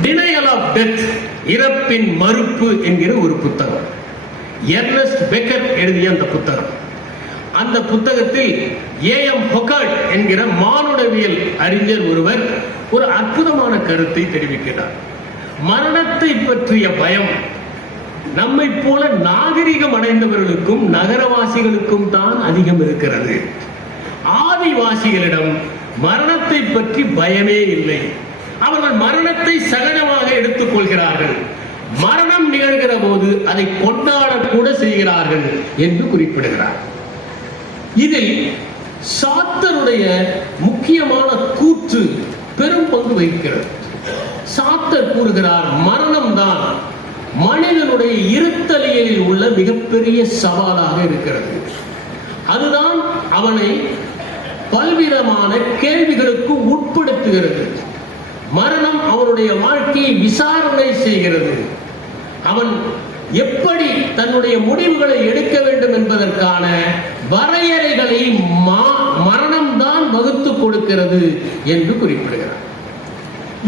Denial of death இறப்பின் மறுப்பு என்கிற ஒரு புத்தகம். எர்னஸ்ட் பெக்கர் எழுதிய அந்த புத்தகம். அந்த புத்தகத்தில் ஏ எம் ஹொகார்ட் என்கிற மானுடவியல் அறிஞர் ஒருவர் ஒரு அற்புதமான கருத்தை தெரிவிக்கிறார். மரணத்தை பற்றிய பயம் நம்மை போல நாகரிகம் அடைந்தவர்களுக்கும் நகரவாசிகளுக்கும் தான் அதிகம் இருக்கிறது. ஆதிவாசிகளிடம் மரணத்தை பற்றி பயமே இல்லை. அவர்கள் மரணத்தை சகஜமாக எடுத்துக் கொள்கிறார்கள் மரணம் நிகழ்கிற போது அதை கொண்டாட கூட செய்கிறார்கள் என்று குறிப்பிடுகிறார். இதில் சாத்தருடைய முக்கியமான கூற்று பெரும் பங்கு வகிக்கிறது. சாத்தர் கூறுகிறார் மரணம்தான் மனிதனுடைய இருத்தலியலில் உள்ள மிகப்பெரிய சவாலாக இருக்கிறது. அதுதான் அவனை பல்விதமான கேள்விகளுக்கு உட்படுத்துகிறது. மரணம் அவனுடைய வாழ்க்கையை விசாரணை செய்கிறது. அவன் எப்படி தன்னுடைய முடிவுகளை எடுக்க வேண்டும் என்பதற்கான வரையறைகளை மரணம்தான் வகுத்து கொடுக்கிறது என்று குறிப்பிடுகிறார்.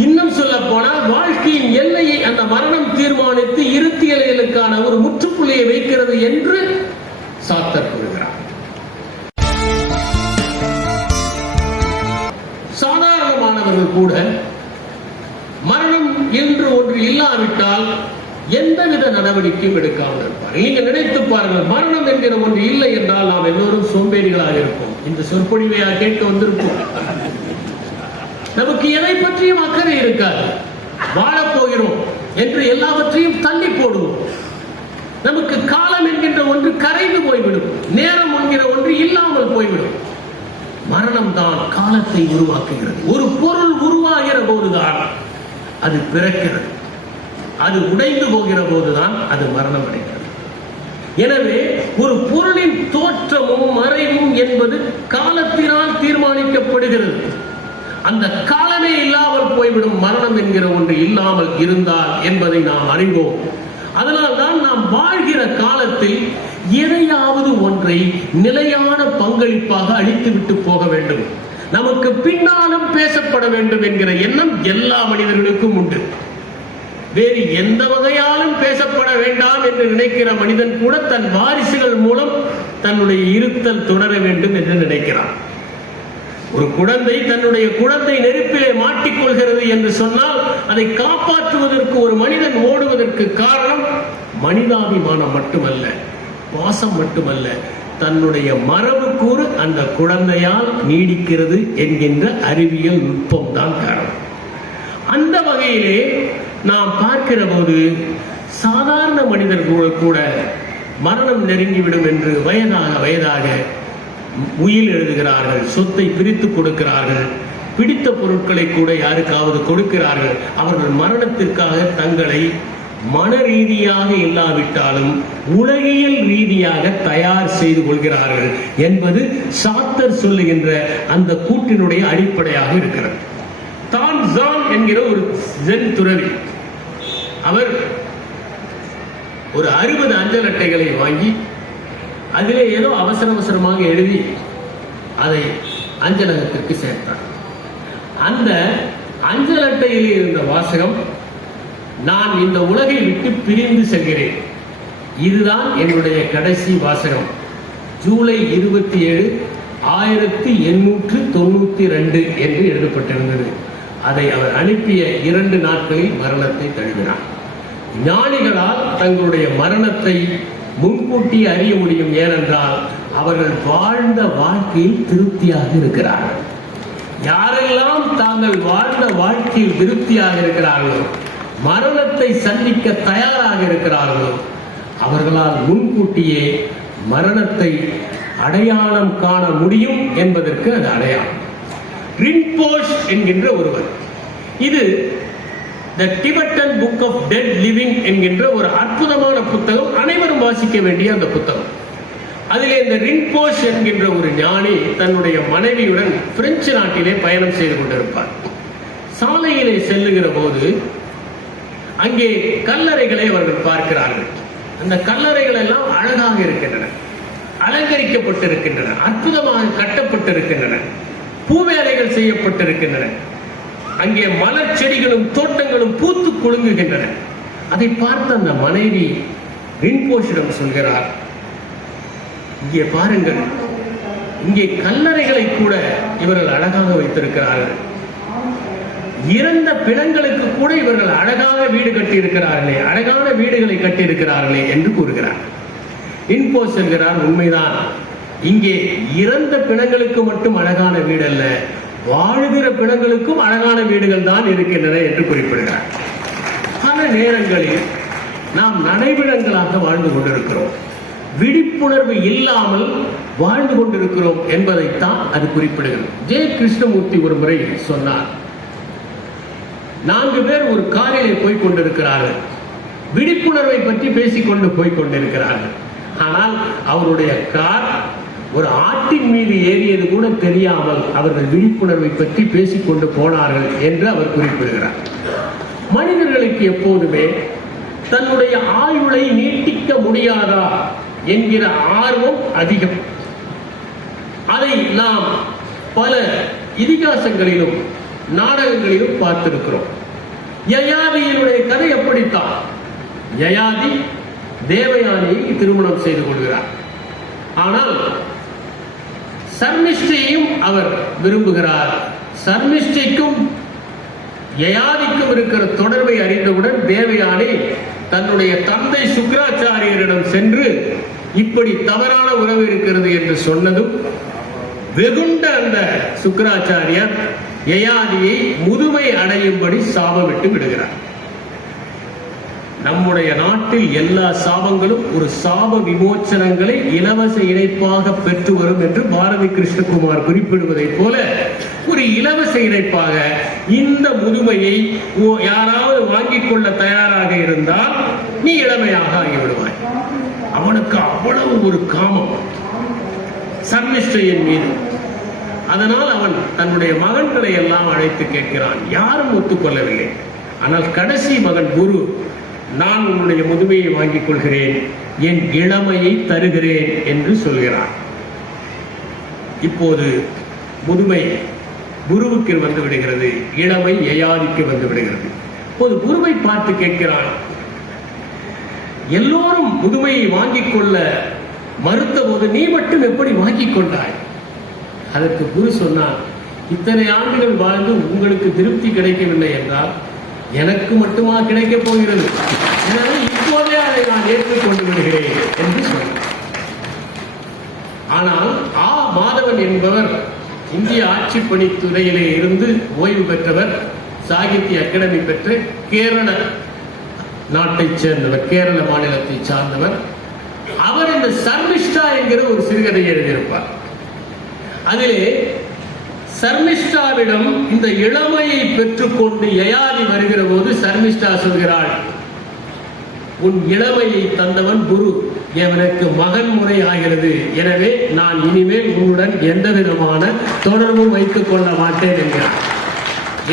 இன்னும் சொல்ல போனால் வாழ்க்கையின் எல்லையை அந்த மரணம் தீர்மானித்து இருத்தியல்களுக்கான ஒரு முற்றுப்புள்ளியை வைக்கிறது என்று சாத்தர் கூறுகிறார். சாதாரணமானவர்கள் கூட ஒன்று இல்லாவிட்டால் எந்தவித நடவடிக்கையும் எடுக்காமல் இருப்பார். நீங்க நினைத்து பாருங்கள் மரணம் என்கிற ஒன்று இல்லை என்றால் நாம் எல்லோரும் சோம்பேறிகளாக இருப்போம். இந்த சொற்பொழிவையா கேட்க வந்திருப்போம் நமக்கு எதை பற்றியும் அக்கறை இருக்காது. வாழப்போகிறோம் என்று எல்லாவற்றையும் தள்ளி போடுவோம். நமக்கு காலம் என்கின்ற ஒன்று கரைந்து போய்விடும். நேரம் என்கிற ஒன்று இல்லாமல் போய்விடும். மரணம் தான் காலத்தை உருவாக்குகிறது. ஒரு பொருள் உருவாகிற போதுதான் அது பிறக்கிறது. அது உடைந்து போகிற போதுதான் அது மரணம் அடைகிறது எனவே ஒரு பொருளின் தோற்றமும் மறைவும் என்பது காலத்தினால் தீர்மானிக்கப்படுகிறது. அந்த காலமே இல்லாமல் போய்விடும் மரணம் என்கிற ஒன்று இல்லாமல் இருந்தால் என்பதை நாம் அறிவோம். அதனால்தான் நாம் வாழ்கிற காலத்தில் எதையாவது ஒன்றை நிலையான பங்களிப்பாக அழித்துவிட்டு போக வேண்டும். நமக்கு பின்னாலும் பேசப்பட வேண்டும் என்கிற எண்ணம் எல்லா மனிதர்களுக்கும் உண்டு. வேறு எந்த வகையாலும் பேசப்பட வேண்டாம் என்று நினைக்கிற மனிதன் கூட தன் வாரிசுகள் மூலம் தன்னுடைய இருத்தல் தொடர வேண்டும் என்று நினைக்கிறான். ஒரு குழந்தை தன்னுடைய குழந்தை நெருப்பிலே மாட்டிக்கொள்கிறது என்று சொன்னால் அதை காப்பாற்றுவதற்கு ஒரு மனிதன் ஓடுவதற்கு காரணம் மனிதாபிமானம் மட்டுமல்ல பாசம் மட்டுமல்ல. தன்னுடைய மரபு கூறு அந்த குழந்தையால் நீடிக்கிறது என்கின்ற அறிவியல் நுட்பம் தான் காரணம். அந்த வகையிலே நாம் பார்க்கிற போது சாதாரண மனிதர்கள் கூட மரணம் நெருங்கிவிடும் என்று வயதாக வயதாக உயில் எழுதுகிறார்கள் சொத்தை பிரித்து கொடுக்கிறார்கள் பிடித்த பொருட்களை கூட யாருக்காவது கொடுக்கிறார்கள் அவர்கள் மரணத்திற்காக தங்களை மன ரீதியாக இல்லாவிட்டாலும் உலகியல் ரீதியாக தயார் செய்து கொள்கிறார்கள் என்பது சாத்தர் சொல்லுகின்ற அந்த கூட்டினுடைய அடிப்படையாக இருக்கிறது. தான் ஜான் என்கிற ஒரு ஜென் துறவி அவர் ஒரு அறுபது அஞ்சல் அட்டைகளை வாங்கி அதிலே ஏதோ அவசர அவசரமாக எழுதி அதை அஞ்சலகத்திற்கு சேர்த்தார். அந்த அஞ்சல் அட்டையில் இருந்த வாசகம் நான் இந்த உலகை விட்டு பிரிந்து செல்கிறேன். இதுதான் என்னுடைய கடைசி வாசகம். ஜூலை இருபத்தி ஏழு ஆயிரத்தி எண்ணூற்று தொண்ணூற்றி ரெண்டு என்று எழுதப்பட்டிருந்தது. அதை அவர் அனுப்பிய இரண்டு நாட்களில் மரணத்தை தழுவினார். ஞானிகளால் தங்களுடைய மரணத்தை முன்கூட்டி அறிய முடியும் ஏனென்றால் அவர்கள் வாழ்ந்த வாழ்க்கையில் திருப்தியாக இருக்கிறார்கள். யாரெல்லாம் தாங்கள் வாழ்ந்த வாழ்க்கையில் திருப்தியாக இருக்கிறார்களோ மரணத்தை சந்திக்க தயாராக இருக்கிறார்களோ அவர்களால் முன்கூட்டியே மரணத்தை அடையாளம் காண முடியும் என்பதற்கு அது அடையாளம். ரின்போஷ் என்கின்ற ஒருவர். இது the Tibetan book of dead living என்கின்ற ஒரு அற்புதமான புத்தகம் அனைவரும் வாசிக்க வேண்டிய அந்த புத்தகம். அதிலே இந்த ரின்போஷ் என்கின்ற ஒரு ஞானி தன்னுடைய மனைவியுடன் பிரெஞ்சு நாட்டிலே பயணம் செய்து கொண்டிருப்பார். சாலையிலே செல்லுகிற போது அங்கே கல்லறைகளை அவர்கள் பார்க்கிறார்கள். அந்த கல்லறைகள் எல்லாம் அழகாக இருக்கின்றன. அலங்கரிக்கப்பட்டிருக்கின்றன. அற்புதமாக கட்டப்பட்டிருக்கின்றன. பூவேலைகள் செய்யப்பட்டிருக்கின்றன. அங்கே மலர் செடிகளும் தோட்டங்களும் பூத்து குலுங்குகின்றன. அதை பார்த்த அந்த மனைவி ரின்போஷிடம் சொல்கிறார் இங்கே பாருங்கள் இங்கே கல்லறைகளை கூட இவர்கள் அழகாக வைத்திருக்கிறார்கள். இறந்த பிணங்களுக்கு கூட இவர்கள் அழகாக வீடு கட்டி இருக்கிறார்களே அழகான வீடுகளை கட்டி இருக்கிறார்களே என்று கூறுகிறார். இன்போ செல்கிறார் உண்மைதான் இங்கே இறந்த பிணங்களுக்கு மட்டும் அழகான வீடு அல்ல வாழுகிற பிணங்களுக்கும் அழகான வீடுகள் தான் இருக்கின்றன என்று குறிப்பிடுகிறார். பல நேரங்களில் நாம் நடைவிடங்களாக வாழ்ந்து கொண்டிருக்கிறோம். விழிப்புணர்வு இல்லாமல் வாழ்ந்து கொண்டிருக்கிறோம் என்பதைத்தான் அது குறிப்பிடுகிறது. ஜெய கிருஷ்ணமூர்த்தி ஒரு முறை சொன்னார் நான்கு பேர் ஒரு காரிலே போய் கொண்டிருக்கிறார்கள். விழிப்புணர்வை பற்றி பேசிக்கொண்டு போய் கொண்டிருக்கிறார்கள். ஆனால் அவருடைய கார் ஒரு ஆட்டின் மீது ஏறியது கூட தெரியாமல் அவர்கள் விழிப்புணர்வை பற்றி பேசிக்கொண்டு போனார்கள் என்று அவர் குறிப்பிடுகிறார். மனிதர்களுக்கு எப்போதுமே தன்னுடைய ஆயுளை நீட்டிக்க முடியாதா என்கிற ஆர்வம் அதிகம். அதை நாம் பல இதிகாசங்களிலும் நாடகங்களிலும் பார்த்திருக்கிறோம். யயாதியினுடைய கதை எப்படித்தான்? யயாதி தேவயானியை திருமணம் செய்து கொள்கிறார். ஆனால் சர்மிஷ்டையும் அவர் விரும்புகிறார். சர்மிஷ்டைக்கும் யயாதிக்கும் இருக்கிற தொடர்பை அறிந்தவுடன் தேவயானி தன்னுடைய தந்தை சுக்கராச்சாரியரிடம் சென்று இப்படி தவறான உறவு இருக்கிறது என்று சொன்னதும் வெகுண்ட அந்த சுக்கராச்சாரியர் யயாதியை முதுமை அடையும்படி சாபமிட்டு விடுகிறார். நம்முடைய நாட்டில் எல்லா சாபங்களும் ஒரு சாப விமோச்சனங்களை இலவச இணைப்பாக பெற்று வரும் என்று பாரதி கிருஷ்ணகுமார் குறிப்பிடுவதைப் போல ஒரு இலவச இணைப்பாக இந்த முதுமையை ஓ- யாராவது வாங்கிக் கொள்ள தயாராக இருந்தால் நீ இளமையாக ஆகிவிடுவாய். அவனுக்கு அவ்வளவு ஒரு காமம். சர்மிஷ்டையின் மீது. அதனால் அவன் தன்னுடைய மகன்களை எல்லாம் அழைத்து கேட்கிறான். யாரும் ஒத்துக்கொள்ளவில்லை. ஆனால் கடைசி மகன் குரு நான் உன்னுடைய முதுமையை வாங்கிக் கொள்கிறேன் என் இளமையை தருகிறேன் என்று சொல்கிறான் இப்போது முதுமை குருவுக்கு வந்து விடுகிறது இளமை யயாதிக்கு வந்து விடுகிறது. இப்போது குருவை பார்த்து கேட்கிறான் எல்லோரும் முதுமையை வாங்கிக் கொள்ள மறுத்த போது நீ மட்டும் எப்படி வாங்கிக் கொண்டாய்? அதற்கு குரு சொன்னார் இத்தனை ஆண்டுகள் வாழ்ந்து உங்களுக்கு திருப்தி கிடைக்கவில்லை என்றால் எனக்கு மட்டுமா கிடைக்கப் போகிறது? எனவே இப்போதே அதை நான் ஏற்றுக்கொண்டு விடுகிறேன் என்று சொன்னார். ஆனால் ஆ மாதவன் என்பவர் இந்திய ஆட்சிப்பணி துறையிலே இருந்து ஓய்வு பெற்றவர் சாகித்ய அகாடமி பெற்று கேரள நாட்டைச் சேர்ந்தவர் கேரள மாநிலத்தை சார்ந்தவர். அவர் இந்த சர்மிஷ்டா என்கிற ஒரு சிறுகதை எழுதியிருப்பார். அதிலே சர்மிஷ்டாவிடம் இந்த இளமையை பெற்றுக்கொண்டு யயாதி வருகிற போது சர்மிஷ்டா சொல்கிறாள் உன் இளமையை தந்தவன் குரு எனக்கு மகன் முறை ஆகிறது. எனவே நான் இனிமேல் உன்னுடன் எந்த விதமான தொடர்பும் வைத்துக் கொள்ள மாட்டேன் என்கிறார்.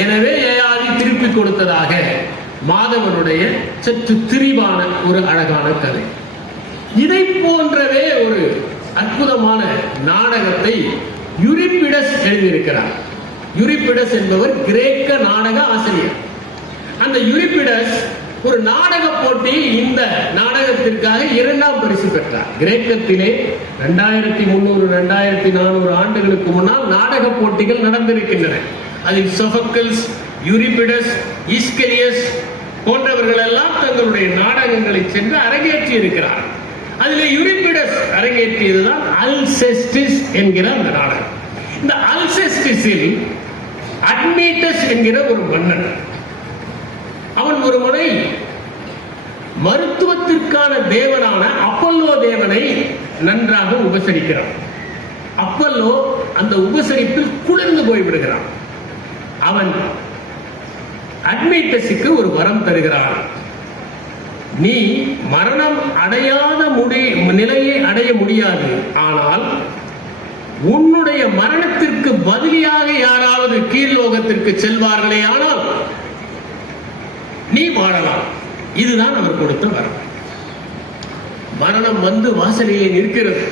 எனவே யயாதி திருப்பி கொடுத்ததாக மாதவனுடைய சற்று திரிவான ஒரு அழகான கதை. இதை போன்றவே ஒரு அற்புதமான நாடகத்தை யுரிப்பிடஸ் எழுதியிருக்கிறார். யுரிப்பிடஸ் என்பவர் கிரேக்க நாடக ஆசிரியர். அந்த யுரிப்பிடஸ் ஒரு நாடக போட்டியில் இந்த நாடகத்திற்காக இரண்டாம் பரிசு பெற்றார். கிரேக்கத்திலே ரெண்டாயிரத்தி முந்நூறு ரெண்டாயிரத்தி நானூறு ஆண்டுகளுக்கு முன்னால் நாடக போட்டிகள் நடந்திருக்கின்றன. அதில் சொஃபக்கல்ஸ் யூரிபிடஸ் ஈஸ்கெலியஸ் போன்றவர்கள் எல்லாம் தங்களுடைய நாடகங்களை சென்று அரங்கேற்றி இருக்கிறார்கள் அதில் யூரிபிடஸ் அரங்கேற்றியதுதான் அல்செஸ்டிஸ் என்கிற அந்த நாடகம். இந்த அல்செஸ்டிஸில் அட்மீட்டஸ் என்கிற ஒரு மன்னன். அவன் ஒரு முறை மருத்துவத்திற்கான தேவனான அப்பல்லோ தேவனை நன்றாக உபசரிக்கிறான். அப்பல்லோ அந்த உபசரிப்பில் குளிர்ந்து போய்விடுகிறான். அவன் அட்மைட்டஸுக்கு ஒரு வரம் தருகிறான். நீ மரணம் அடையாத முடி நிலையை அடைய முடியாது. ஆனால் உன்னுடைய மரணத்திற்கு பதிலியாக யாராவது கீழ்லோகத்திற்கு செல்வார்களே ஆனால் நீ வாழலாம். இதுதான் அவர் கொடுத்த வரம். மரணம் வந்து வாசலிலே நிற்கிறது.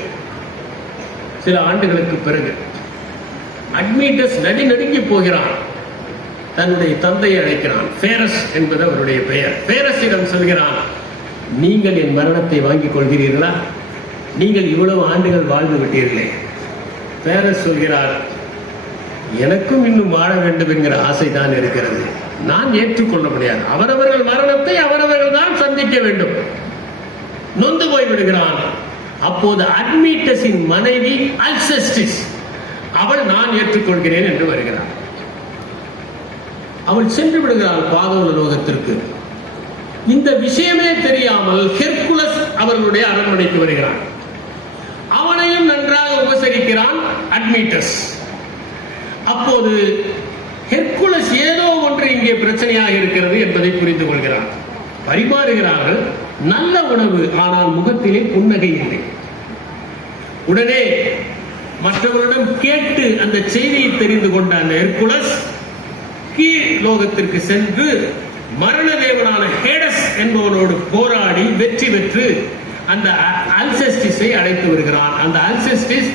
சில ஆண்டுகளுக்கு பிறகு. அட்மிட்டஸ் நடி நடுங்கி போகிறான். தன்னுடைய தந்தையை அழைக்கிறான். பேரஸ் என்பது அவருடைய பெயர். பேரஸிடம் செல்கிறான். நீங்கள் என் மரணத்தை வாங்கிக் கொள்கிறீர்களா? நீங்கள் இவ்வளவு ஆண்டுகள் வாழ்ந்து விட்டீர்களே. பேரஸ் சொல்கிறார் எனக்கும் இன்னும் வாழ வேண்டும் என்கிற ஆசை தான் இருக்கிறது. நான் ஏற்றுக்கொள்ள முடியாது அவரவர்கள் மரணத்தை அவரவர்கள் தான் சந்திக்க வேண்டும். நொந்து போய் விடுகிறான் அப்போது அட்மீட்டஸின் மனைவி அல்செஸ்டிஸ் அவள் நான் ஏற்றுக்கொள்கிறேன் என்று வருகிறான் அவள் சென்று விடுகிறாள் பாதவ லோகத்திற்கு. இந்த விஷயமே தெரியாமல் ஹெர்குலஸ் அவர்களுடைய அரண்மனைக்கு வருகிறான். அவனையும் நன்றாக உபசரிக்கிறான் அட்மிட்டஸ். அப்போது ஹெர்குலஸ் ஏதோ ஒன்று இங்கே பிரச்சனையாக இருக்கிறது என்பதை புரிந்து கொள்கிறான். பரிமாறுகிறார்கள் நல்ல உணவு ஆனால் முகத்திலே புன்னகை இல்லை. உடனே மற்றவர்களிடம் கேட்டு அந்த செய்தியை தெரிந்து கொண்ட அந்த ஹெர்குலஸ் கீழ் லோகத்திற்கு சென்று மரண தேவனான ஹேட என்பவனோடு போராடி வெற்றி பெற்று அந்த அல்செஸ்டிஸை அழைத்து வருகிறான். அந்த அல்செஸ்டிஸ்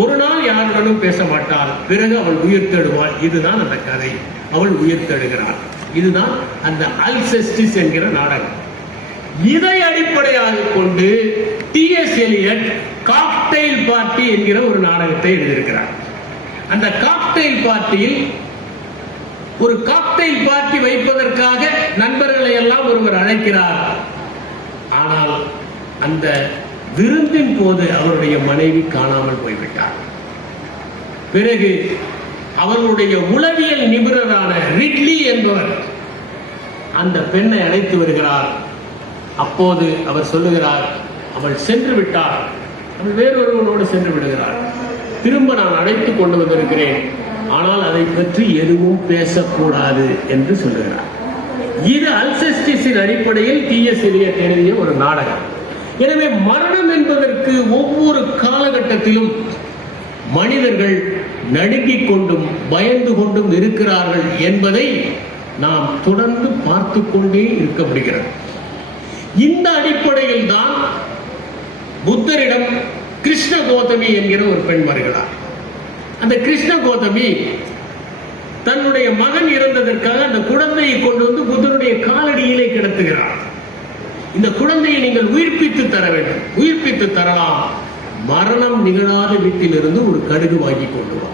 ஒரு நாள் யாருடனும் பேச மாட்டாள். பிறகு அவள் உயிர்த்தெடுவாள் இதுதான் அந்த கதை. அவள் உயிர்த்தெடுகிறாள் இதுதான் அந்த அல்செஸ்டிஸ் என்கிற நாடகம். இதை அடிப்படையாக கொண்டு T S Eliot cocktail party என்கிற ஒரு நாடகத்தை எழுதியிருக்கிறார். அந்த காக்டெயில் பார்ட்டியில் ஒரு காக்டெயில் பார்ட்டி வைப்பதற்காக நண்பர்களை எல்லாம் ஒருவர் அழைக்கிறார். ஆனால் அந்த விருந்தின் போது அவருடைய மனைவி காணாமல் போய்விட்டார். பிறகு அவர்களுடைய உளவியல் நிபுணரான ரிட்லி என்பவர் அந்த பெண்ணை அழைத்து வருகிறார். அப்போது அவர் சொல்லுகிறார் அவள் சென்று விட்டார் அவள் வேறொருவனோடு சென்று விடுகிறார் திரும்ப நான் அழைத்து கொண்டு வந்திருக்கிறேன். ஆனால் அதை பற்றி எதுவும் பேசக்கூடாது என்று சொல்லுகிறார். இது அல்செஸ்டிஸின் அடிப்படையில் டிஎஸ் எலியட் எழுதிய ஒரு நாடகம். எனவே மரணம் என்பதற்கு ஒவ்வொரு காலகட்டத்திலும் மனிதர்கள் நடுங்கிக் கொண்டும் பயந்து கொண்டும் இருக்கிறார்கள் என்பதை நாம் தொடர்ந்து பார்த்து கொண்டே இருக்க முடிகிறது இந்த அடிப்படையில் தான் புத்தரிடம் கிருஷ்ண கோதமி என்கிற ஒரு பெண் வருகிறார். அந்த கிருஷ்ண கோதமி தன்னுடைய மகன் இறந்ததற்காக அந்த குழந்தையை கொண்டு வந்து புத்தருடைய காலடியிலே கிடத்துகிறார். இந்த குழந்தையை நீங்கள் உயிர்ப்பித்து தர வேண்டும். உயிர்ப்பித்து தரலாம். மரணம் நிகழாத வீட்டிலிருந்து ஒரு கடுகு வாங்கி கொண்டு வா.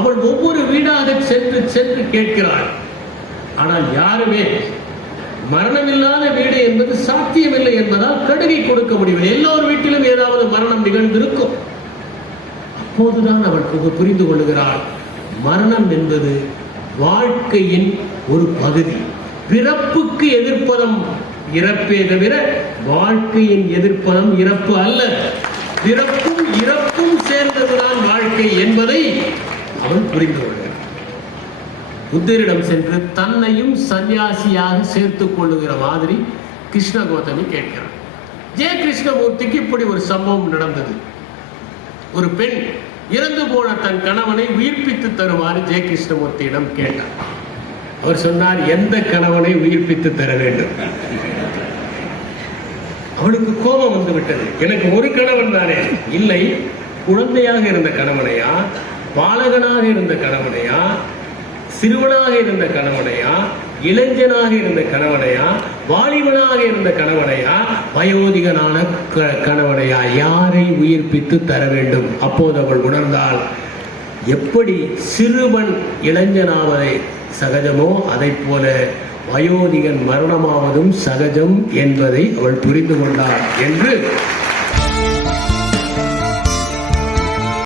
அவள் ஒவ்வொரு வீடாக சென்று சென்று கேட்கிறாள். ஆனால் யாருமே மரணமில்லாத வீடு என்பது சாத்தியமில்லை என்பதால் கடுகை கொடுக்க முடியவில்லை. எல்லோர் வீட்டிலும் ஏதாவது மரணம் நிகழ்ந்திருக்கும். அப்போதுதான் அவள் புரிந்து கொள்கிறாள் மரணம் என்பது வாழ்க்கையின் ஒரு பகுதி. பிறப்புக்கு எதிர்ப்பதம் இறப்பே தவிர வாழ்க்கையின் எதிர்ப்பதம் இறப்பு அல்ல. பிறப்பும் இறப்பும் சேர்ந்ததுதான் வாழ்க்கை என்பதை அவன் புரிந்து புத்தரிடம் சென்று தன்னையும் சன்னியாசியாக சேர்த்துக் கொள்ளுகிற மாதிரி கிருஷ்ண கோதமி கேட்கிறான். ஜெய கிருஷ்ணமூர்த்திக்கு இப்படி ஒரு சம்பவம் நடந்தது. ஒரு பெண் இறந்து போன தன் கணவனை உயிர்ப்பித்து தருமாறு ஜெய கிருஷ்ணமூர்த்தியிடம் கேட்டார். அவர் சொன்னார் எந்த கணவனை உயிர்ப்பித்து தர வேண்டும்? அவளுக்கு கோபம் வந்து விட்டது எனக்கு ஒரு கணவன் தானே? இல்லை குழந்தையாக இருந்த கணவனையா? பாலகனாக இருந்த கணவனையா? சிறுவனாக இருந்த கணவனையா? இளைஞனாக இருந்த கணவனையா? வாலிபனாக இருந்த கணவனையா? வயோதிகனான க- கணவனையா? யாரை உயிர்ப்பித்து தர வேண்டும்? அப்போது அவள் உணர்ந்தாள் எப்படி சிறுவன் இளைஞனாவதை சகஜமோ? அதைப் போல வயோதிகன் மரணமாவதும் சகஜம் என்பதை அவள் புரிந்து கொண்டாள் என்று